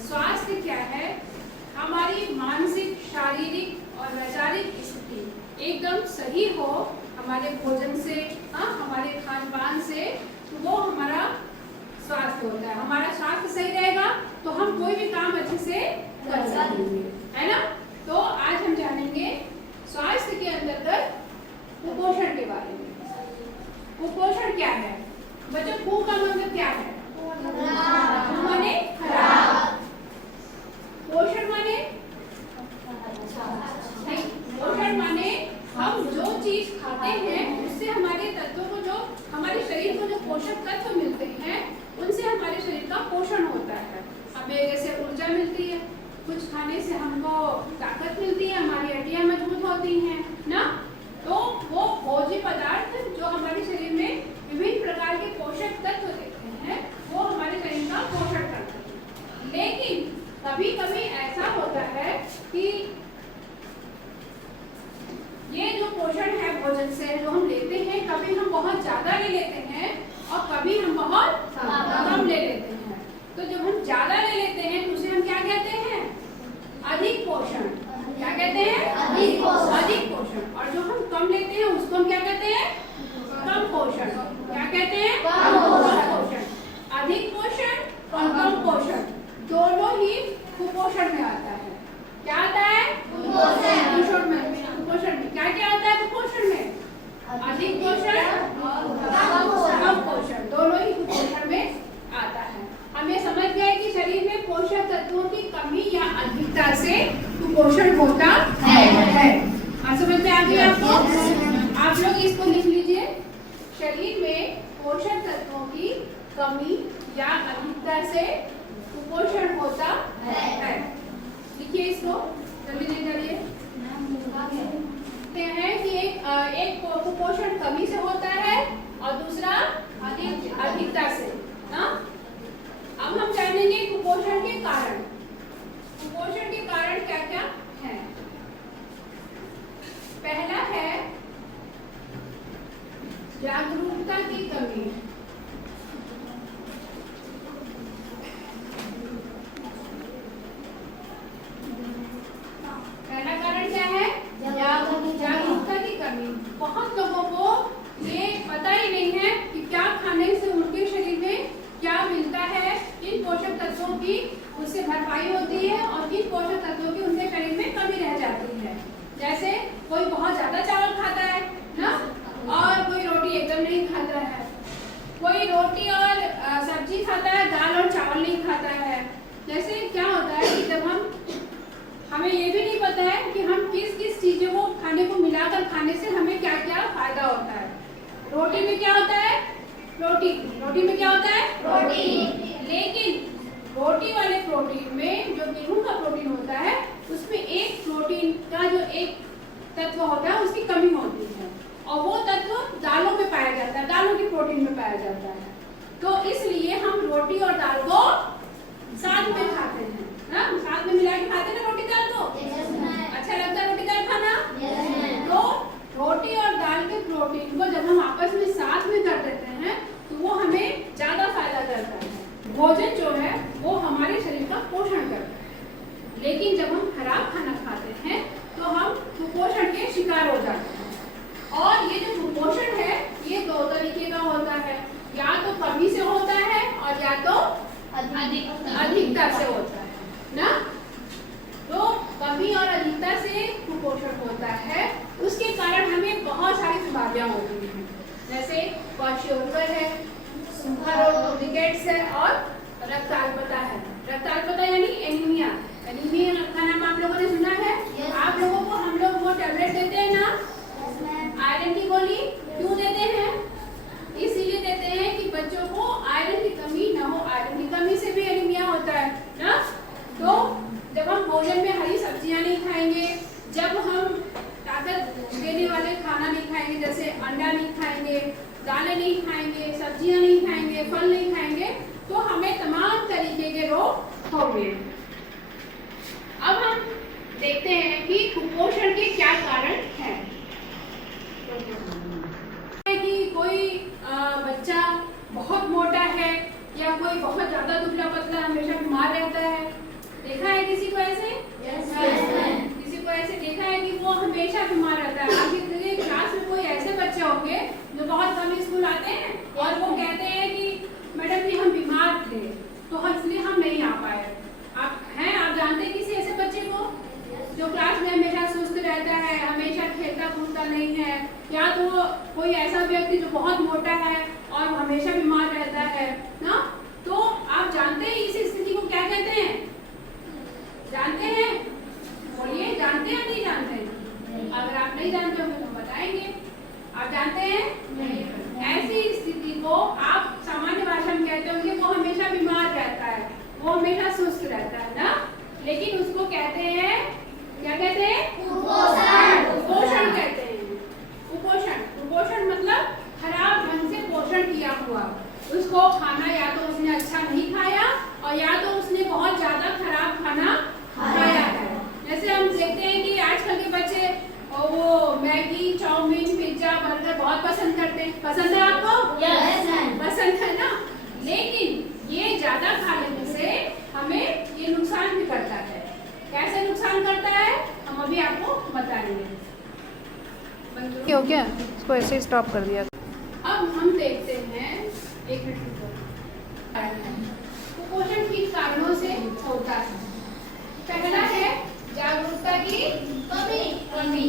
स्वास्थ्य क्या है? हमारी मानसिक, शारीरिक और वैचारिक स्थिति एकदम सही हो हमारे भोजन से, हमारे खान पान से, तो वो हमारा स्वास्थ्य होता है। हमारा स्वास्थ्य सही रहेगा तो हम कोई भी काम अच्छे से कर सकेंगे, है ना। तो आज हम जानेंगे स्वास्थ्य के अंतर्गत कुपोषण के बारे में। कुपोषण क्या है बच्चों? कु का मतलब क्या है? माने खराब। पोषण माने नहीं, पोषण माने हम जो चीज खाते हैं उससे हमारे तत्वों को, जो हमारे शरीर को जो पोषक तत्व मिलते हैं उनसे हमारे शरीर का पोषण होता है। हमें जैसे ऊर्जा मिलती है, कुछ खाने से हमको ताकत मिलती है, हमारी हड्डियां मजबूत होती हैं ना। तो वो भोज्य पदार्थ जो हमारे शरीर में विभिन्न प्रकार के पोषक तत्व देते हैं वो हमारे शरीर का पोषण करते हैं। लेकिन कभी कभी ऐसा होता है कि ये जो पोषण है भोजन से जो हम लेते हैं, कभी हम बहुत ज्यादा ले लेते हैं और कभी हम बहुत कम ले लेते हैं। तो जब हम ज्यादा ले लेते हैं तो उसे हम क्या कहते हैं? अधिक पोषण। क्या कहते हैं? अधिक पोषण। और जो हम कम लेते हैं उसको हम क्या कहते हैं? कम पोषण। क्या कहते हैं? कम पोषण। अधिक पोषण और कम पोषण दोनों ही कुपोषण में आता है। क्या आता है? कुपोषण में। कुपोषण में क्या क्या आता है? कुपोषण में अधिक पोषण और कम पोषण दोनों ही कुपोषण में आता है। हम ये समझ गए कि शरीर में पोषक तत्वों की कमी या अधिकता से कुपोषण होता है। और समझ में आ गया आपको? आप लोग इसको लिख लीजिए। शरीर में पोषक तत्वों की कमी या अधिकता से कुपोषण होता है। लिखिए इसको, जल्दी नहीं करिए। है कि एक कुपोषण कमी से होता है और दूसरा अधिकता से। अब हम जानेंगे कुपोषण के कारण। कुपोषण के कारण क्या क्या है? पहला है जागरूकता की कमी। पहला कारण क्या है? जागरूकता की कमी। बहुत लोगों को ये पता ही नहीं है कि क्या खाने से उनके शरीर में क्या मिलता है, किन पोषक तत्वों की उससे भरपाई होती है और किन पोषक तत्वों की उनके शरीर में कमी रह जाती है। जैसे कोई बहुत ज्यादा चावल खाता है ना, और कोई रोटी एकदम नहीं खाता है। कोई रोटी और सब्जी खाता है, दाल और चावल नहीं खाता है। जैसे क्या होता है कि जब हमें ये भी नहीं पता है कि हम किस किस चीजों को खाने को मिलाकर खाने से हमें क्या क्या फायदा होता है। रोटी में क्या होता है? रोटी में क्या होता है? प्रोटीन। लेकिन रोटी वाले प्रोटीन में जो गेहूं का प्रोटीन होता है उसमें एक प्रोटीन का जो एक तत्व होता है उसकी कमी होती है और वो तत्व दालों में पाया जाता है, दालों के प्रोटीन में पाया जाता है। तो इसलिए हम रोटी और दाल को साथ में खाते हैं ना, साथ में मिला के खाते हैं ना रोटी दाल को। अच्छा लगता है रोटी दाल खाना? तो रोटी और दाल के प्रोटीन को जब हम आपस में साथ में कर देते हैं तो वो हमें ज्यादा फायदा करता है। भोजन जो है वो हमारे शरीर का पोषण करता है। लेकिन जब हम खराब खाना खाते हैं तो हम कुपोषण के शिकार हो जाते हैं। और ये जो कुपोषण है ये दो तरीके का होता है, या तो कमी से होता है और या तो अधिकता से होता है ना। तो कमी और अधिकता से कुपोषण होता है, उसके कारण हमें बहुत सारी बीमारियां होती हैं। जैसे क्वाशियोकर है, सूखा रोग रिकेट्स है और रक्ताल्पता है। रक्ताल्पता यानी एनीमिया। एनीमिया का नाम आप लोगों ने सुना है? आप लोगों को हम लोग वो टैबलेट देते हैं ना, आयरन की गोली। क्यों देते हैं? इसीलिए देते हैं कि बच्चों को आयरन की कमी ना हो। आयरन की कमी से भी एनीमिया होता है ना। तो जब हम भोजन में हरी सब्जियां नहीं खाएंगे, जब हम ताकत देने वाले खाना नहीं खाएंगे, जैसे अंडा नहीं खाएंगे, दालें नहीं खाएंगे, सब्जियां नहीं खाएंगे, फल नहीं खाएंगे, तो हमें तमाम तरीके के रोग होंगे। अब हम देखते हैं कि कुपोषण के क्या कारण हैं। कि कोई बच्चा बहुत मोटा है या कोई बहुत ज्यादा दुबला पतला हमेशा बीमार रहता है देखा है किसी को ऐसे? किसी को ऐसे देखा है कि वो हमेशा बीमार रहता है? आपके क्लास में कोई ऐसे बच्चे होंगे जो बहुत कम स्कूल आते हैं और वो कहते हैं कि मैडम जी हम बीमार थे तो इसलिए हम नहीं आ पाए। आप जानते हैं किसी ऐसे बच्चे को जो क्लास में हमेशा सुस्त रहता है, हमेशा खेलता कूदता नहीं है, या तो कोई ऐसा व्यक्ति जो बहुत मोटा है और हमेशा बीमार रहता है ना? तो आप जानते हैं इस स्थिति को क्या कहते हैं? जानते हैं? बोलिए, जानते हैं या नहीं जानते हैं? अगर आप नहीं जानते होंगे तो बताएंगे। आप जानते हैं? नहीं। ऐसी स्थिति को आप सामान्य भाषा में कहते होंगे वो हमेशा बीमार रहता है, वो हमेशा सुस्त रहता है ना? लेकिन उसको कहते हैं, क्या कहते हैं? कुपोषण। कुपोषण कहते हैं। कुपोषण, कुपोषण मतलब खराब ढंग से पोषण किया हुआ। उसको खाना या तो उसने अच्छा नहीं खाया और या तो उसने बहुत ज्यादा खराब खाना खाया है। जैसे हम देखते हैं कि आजकल के बच्चे वो मैगी, चाउमीन, पिज्जा, बर्गर बहुत पसंद करते हैं। पसंद है आपको? यस। पसंद है ना? लेकिन ये ज्यादा खा लेने से हमें ये नुकसान भी करता है। कैसे नुकसान करता है हम अभी आपको बताएंगे। हो गया, इसको ऐसे स्टॉप कर दिया। अब हम देखते हैं, एक मिनट, कुपोषण किन कारणों से होता है? पहला है जागरूकता की कमी।